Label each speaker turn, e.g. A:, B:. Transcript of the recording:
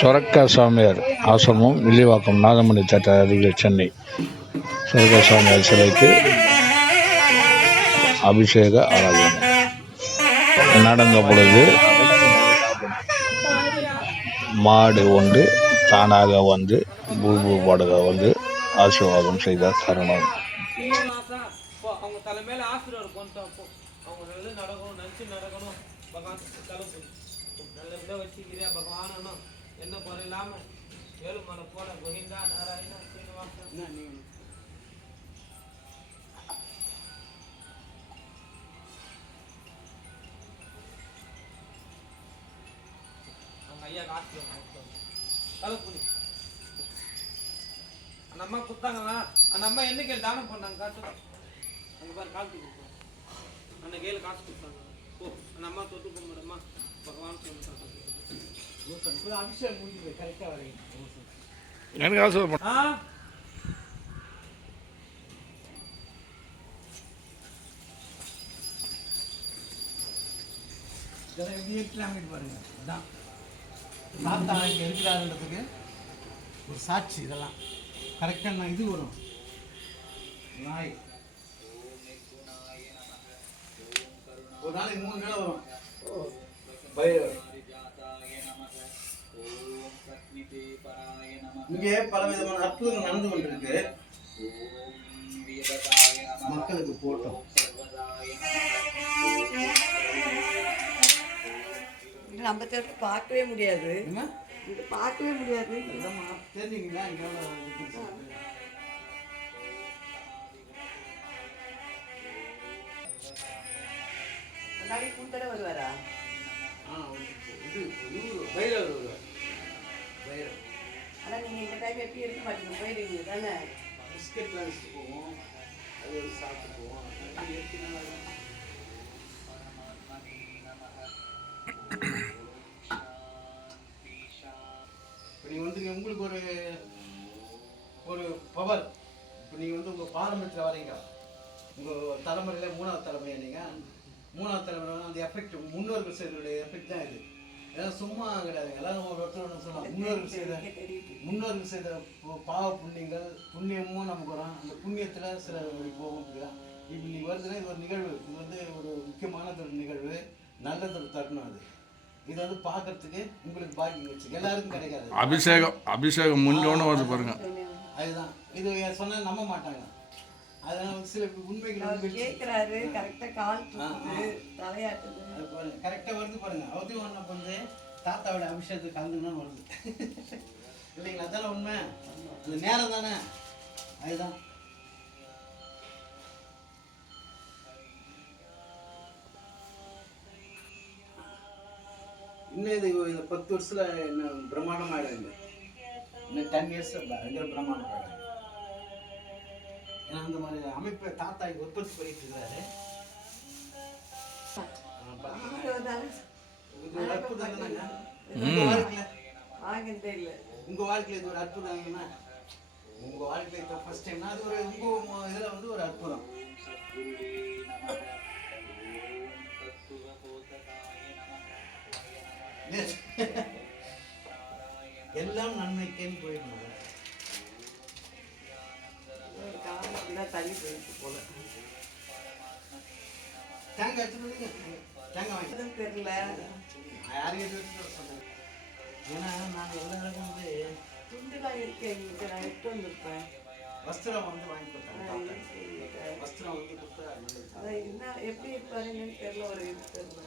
A: சொரக்கா சாமியார் ஆசிரமம் வில்லிவாக்கம் நாகமணி தேட்டர் அருகில் சென்னை. சொரக்கா சாமியார் சிலைக்கு அபிஷேக ஆராதனை. நடந்த பொழுது மாடு ஒன்று தானாக வந்து பூபு பாடக வந்து ஆசீர்வாதம் செய்த தருணம்
B: அவங்க தலை ஆசீர்வாதம் கொண்டு அவங்க நல்லது நடக்கணும் நினச்சி நடக்கணும் பகவான் தலை நல்லபடியாக வச்சுக்கிறேன் பகவான் என்ன குறை இல்லாம ஏழுமலை போல கோவிந்தா நாராயணா சீனிவாசன். அவங்க ஐயா ஆசீர்வாதம் தலை புடி அந்த அம்மா கொடுத்தாங்களா? அந்த அம்மா என்னைக்கு தானம் பண்ணாங்க காட்டு. அங்கே பாரு காசு கொடுத்தாங்க அந்த கையில் காசு கொடுத்தாங்க. ஓ அந்த அம்மா தொட்டு கும்பிடுமா பகவான்
A: எனக்கு ஆசீர்வாதம்
B: ஆ
C: இதெல்லாம் எப்படி இருக்கிறாங்க பாருங்க அதான் தாத்தா இங்கே இருக்கிறாருன்றதுக்கு ஒரு சாட்சி இதெல்லாம் கரெக்டாக நான் இது வரும் நாய் ஒரு நாளைக்கு மூணு வேளை வரும் பைரவர் இங்கே பல விதமான அற்புதங்கள் நடந்து கொண்டிருக்கு. மக்களுக்கு போட்டோம்.
D: நம்ம தேட்டர் பார்க்கவே முடியாது. இது பார்க்கவே முடியாது.
C: தெரிஞ்சுங்களா
D: கூட்டட வருவாரா?
C: இது பைரவர் வருவார். பைரவர்.
D: ஆனால் நீங்கள் இந்த டைம் எப்படி இருக்க மாட்டீங்க? போயிடுவீங்க தானே.
C: பிஸ்கெட்லாம் வச்சுட்டு போவோம் அது வந்து சாப்பிட்டு போவோம் இப்போ நீங்கள் வந்து உங்களுக்கு ஒரு ஒரு பவர் இப்போ நீங்கள் வந்து உங்கள் பாரம்பரியத்தில் வரீங்க உங்கள் தலைமுறையில் மூணாவது தலைமுறை நீங்கள் மூணாவது தலைமுறை அந்த எஃபெக்ட் முன்னோர்கள் செய்தோடைய எஃபெக்ட் தான் இது. ஏன்னா சும்மா கிடையாது. எல்லாரும் ஒரு ஒருத்தர் ஒன்று சொல்லலாம். முன்னோர்கள் செய்த முன்னோர்கள் செய்த பாவ புண்ணியங்கள் புண்ணியமும் நமக்கு வரும் அந்த புண்ணியத்தில் சில போகும் இப்படிதான் இப்போ நீ வருதுன்னா இது ஒரு நிகழ்வு. இது வந்து ஒரு முக்கியமானது ஒரு நிகழ்வு. நல்லது ஒரு தருணம் அது. இது வந்து பார்க்கறதுக்கு உங்களுக்கு பாக்கியம் வச்சு எல்லாருக்கும் கிடைக்காது.
A: அபிஷேகம் அபிஷேகம் முடிஞ்சோன்னு வருது பாருங்க.
C: அதுதான். இது சொன்னா நம்ப மாட்டாங்க. அதனால சில உண்மைகள்
D: கேட்குறாரு கரெக்டாக கால் தலையாட்டுது.
C: அது பாருங்க கரெக்டாக வருது பாருங்க. அவதி ஒன்று வந்து தாத்தாவோட அபிஷேகத்துக்கு கலந்துதான் வருது. இல்லைங்களா? அதான உண்மை. அந்த நேரம் தானே. அதுதான். இன்னும் இது இந்த பத்து வருஷத்துல இன்னும் பிரம்மாண்டம் ஆயிடுங்க இன்னும் டென் இயர்ஸ் பயங்கர பிரம்மாண்டம் ஆயிடுங்க ஏன்னா அந்த மாதிரி அமைப்பை தாத்தா இங்க உற்பத்தி பண்ணிட்டு அற்புதம் தானேங்க? உங்க வாழ்க்கையில?
D: ஆகிட்டே இல்லை
C: உங்க வாழ்க்கையில இது ஒரு அற்புதம்னா உங்க வாழ்க்கையில இப்போ ஃபர்ஸ்ட் டைம்னா அது ஒரு உங்க இதுல வந்து ஒரு அற்புதம். எல்லாம் நன்மைக்கேன்னு போயிடணும்.
D: தள்ளி போயிடுச்சு போல.
C: தேங்காய் எடுத்துட்டு தேங்காய் வாங்கி.
D: தெரியல.
C: யாரையும் எடுத்துட்டு ஏன்னா நான் எல்லா இடமும் வந்து
D: துண்டுலாம் இருக்கேன் எங்களுக்கு நான் எடுத்து வந்திருப்பேன்.
C: வஸ்திரம் வந்து வாங்கி கொடுத்தாங்க. வஸ்திரம் வந்து கொடுத்தா
D: என்ன எப்படி இருப்பாருங்கன்னு தெரியல ஒரு இது தெரியல.